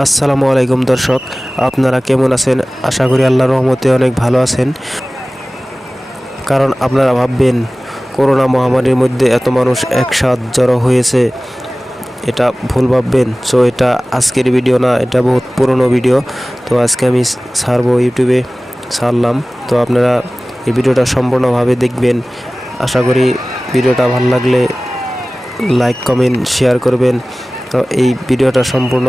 আসসালামু আলাইকুম দর্শক, আপনারা কেমন আছেন? আশা করি আল্লাহর রহমতে অনেক ভালো আছেন। কারণ আপনারা ভাববেন করোনা মহামারীর মধ্যে এত মানুষ একসাথে জড়ো হয়েছে, এটা ভুল ভাববেন। সো এটা আজকের ভিডিও না, এটা বহুত পুরনো ভিডিও। তো আজকে আমি ছাড়বো, ইউটিউবে ছাড়লাম। তো আপনারা এই ভিডিওটা সম্পূর্ণভাবে দেখবেন। আশা করি ভিডিওটা ভালো লাগলে লাইক কমেন্ট শেয়ার করবেন। তো এই ভিডিওটা সম্পূর্ণ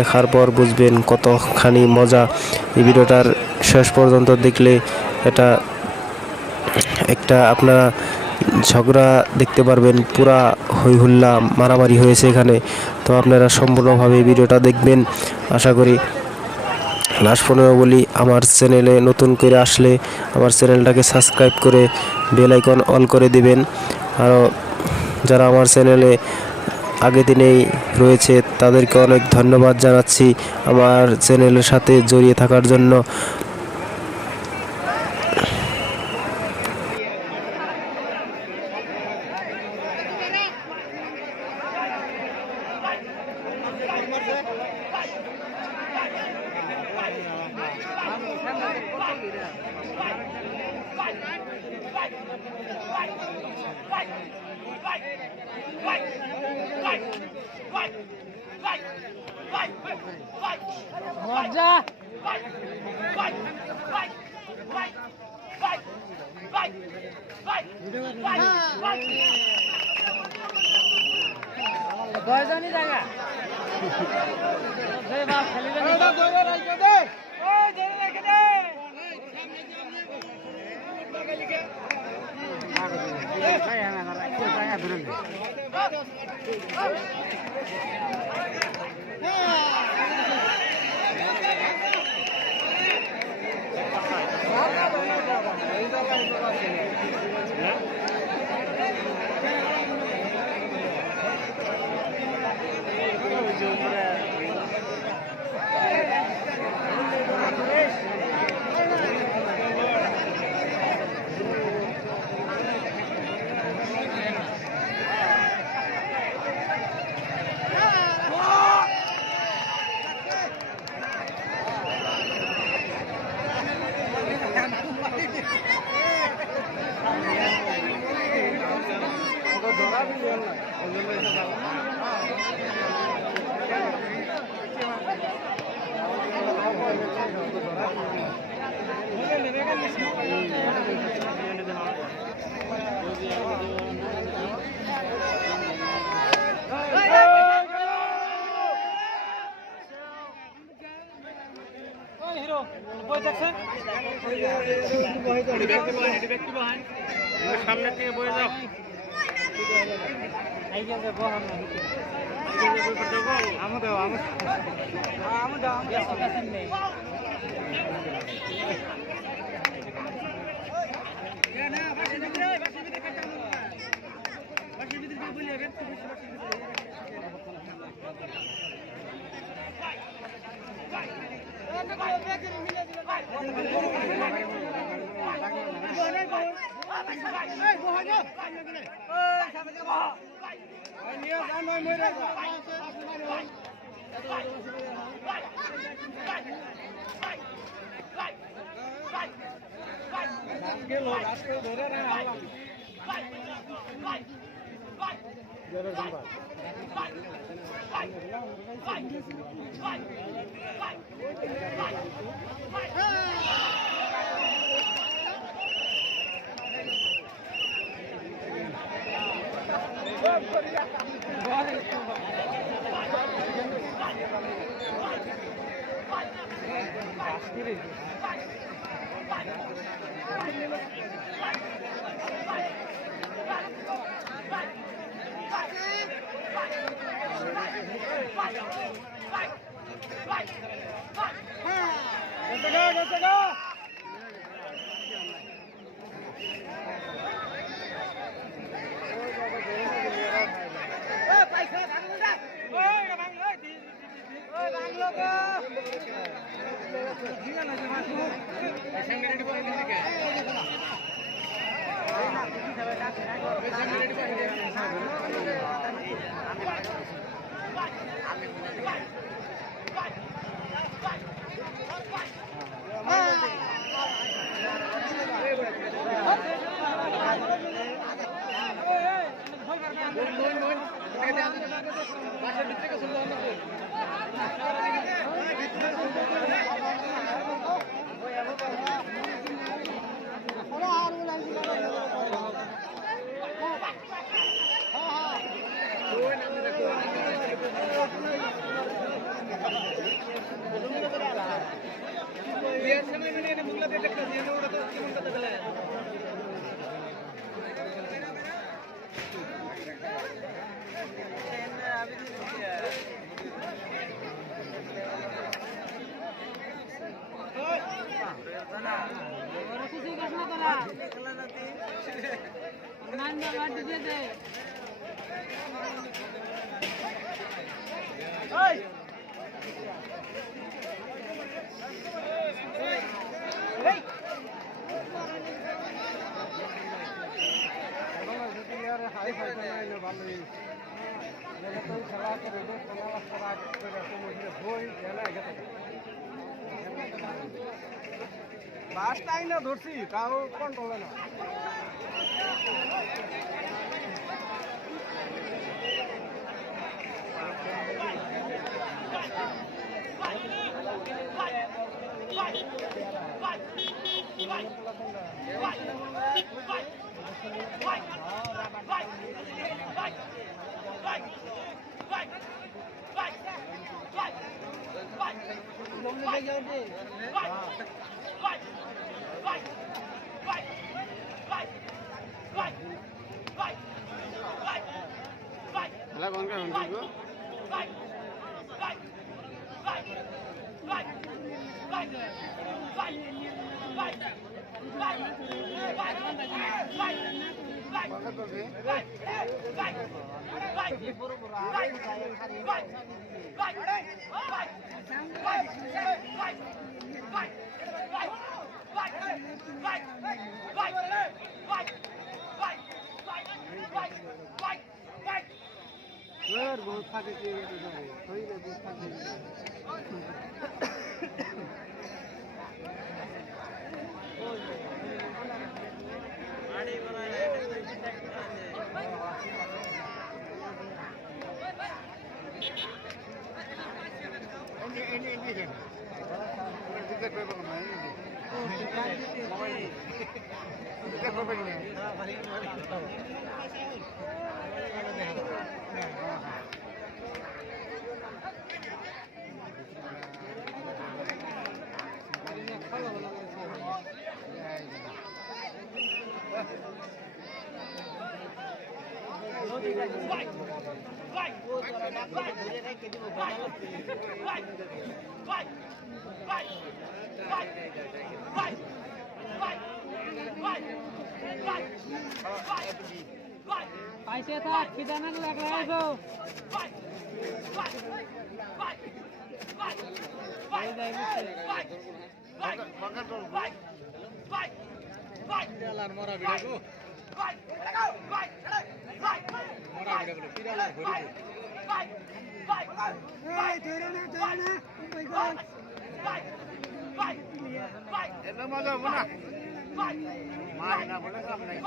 দেখার পর বুঝবেন কতখানি মজা। এই ভিডিওটার শেষ পর্যন্ত দেখলে এটা একটা আপনারা ঝগড়া দেখতে পারবেন, পুরা হই হুল্লা মারামারি হয়েছে এখানে। তো আপনারা সম্পূর্ণভাবে ভিডিওটা দেখবেন। আশা করি লাস্ট পর্যন্ত বলি, আমার চ্যানেলে নতুন করে আসলে আমার চ্যানেলটাকে সাবস্ক্রাইব করে বেল আইকন অল করে দিবেন। আরও যারা আমার চ্যানেলে আগে দিনেই রয়েছে তাদেরকে অনেক ধন্যবাদ জানাচ্ছি আমার চ্যানেলের সাথে জড়িয়ে থাকার জন্য। বয়জনী জায়গা সামনে থেকে বয়ে যাও। লাস্টাই না ধরছি তাও কন্ট্রোলে না খেলা কোন কারণ গো बहुत फाके के थोड़ी ना बहुत फाके गाड़ी बना ले ini tiket berapa kemarin ini tiket berapa ini पैसे था कितना लग रहा है तो मोरा भिड़ा को मोरा भिड़ा बोले पिराला भरी এটা মজা হবে না মার না বলে কাম নাই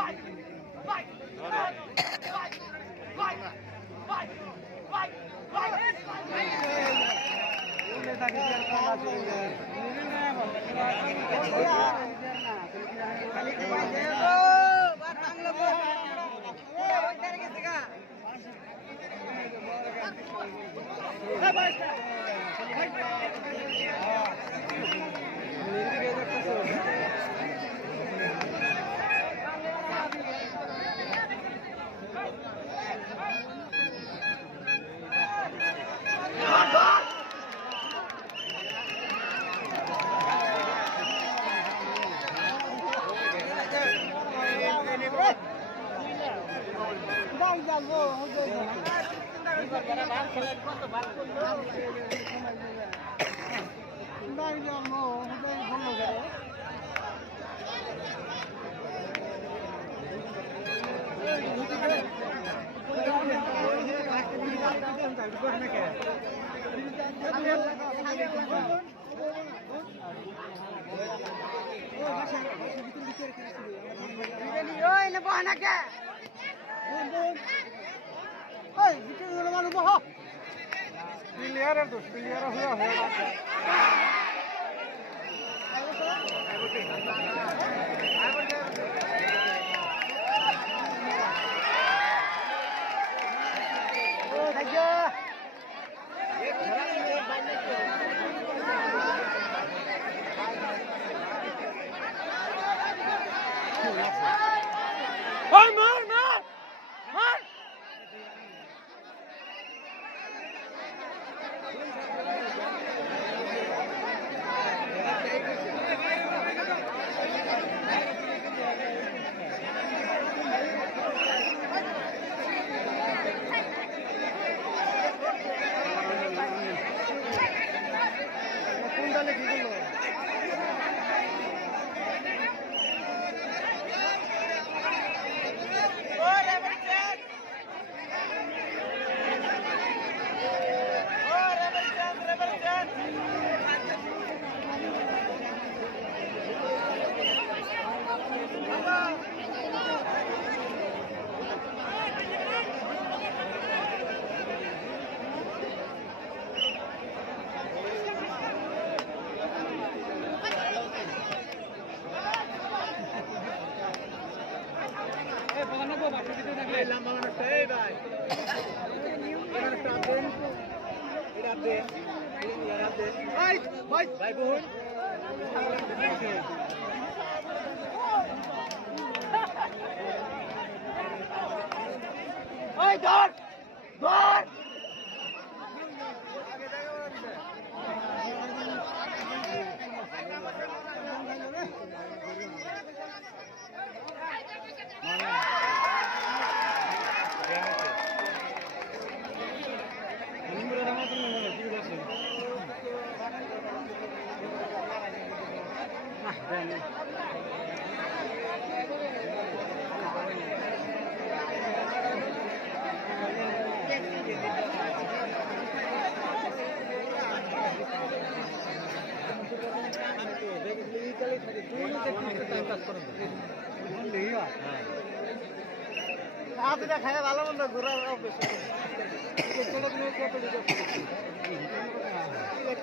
খায় ভালো মন্দ ঘোরার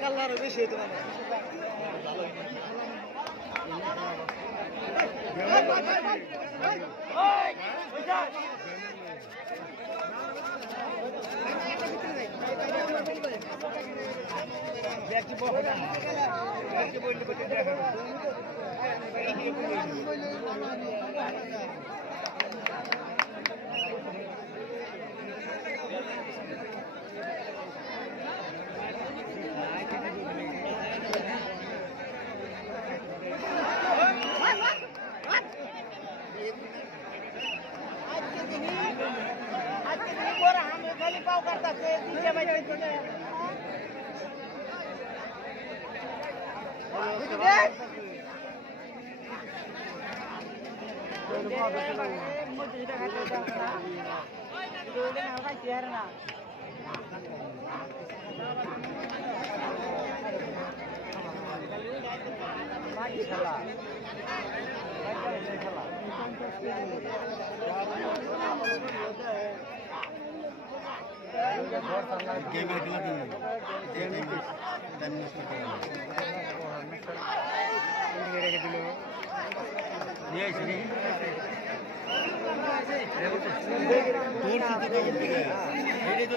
কালার বেশি হইতে পারে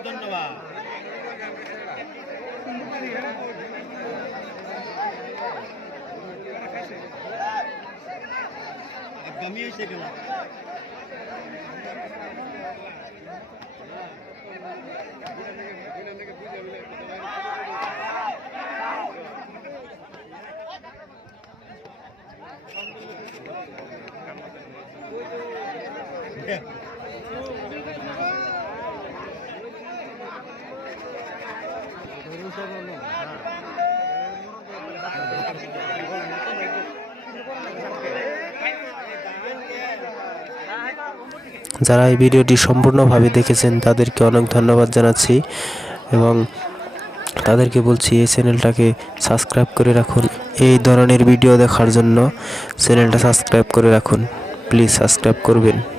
ধন্যবাদ একদমই এসে গেল যারা এই ভিডিওটি সম্পূর্ণভাবে দেখেছেন তাদেরকে অনেক ধন্যবাদ জানাচ্ছি এবং তাদেরকে বলছি এই চ্যানেলটাকে সাবস্ক্রাইব করে রাখুন। এই ধরনের ভিডিও দেখার জন্য চ্যানেলটা সাবস্ক্রাইব করে রাখুন, প্লিজ সাবস্ক্রাইব করবেন।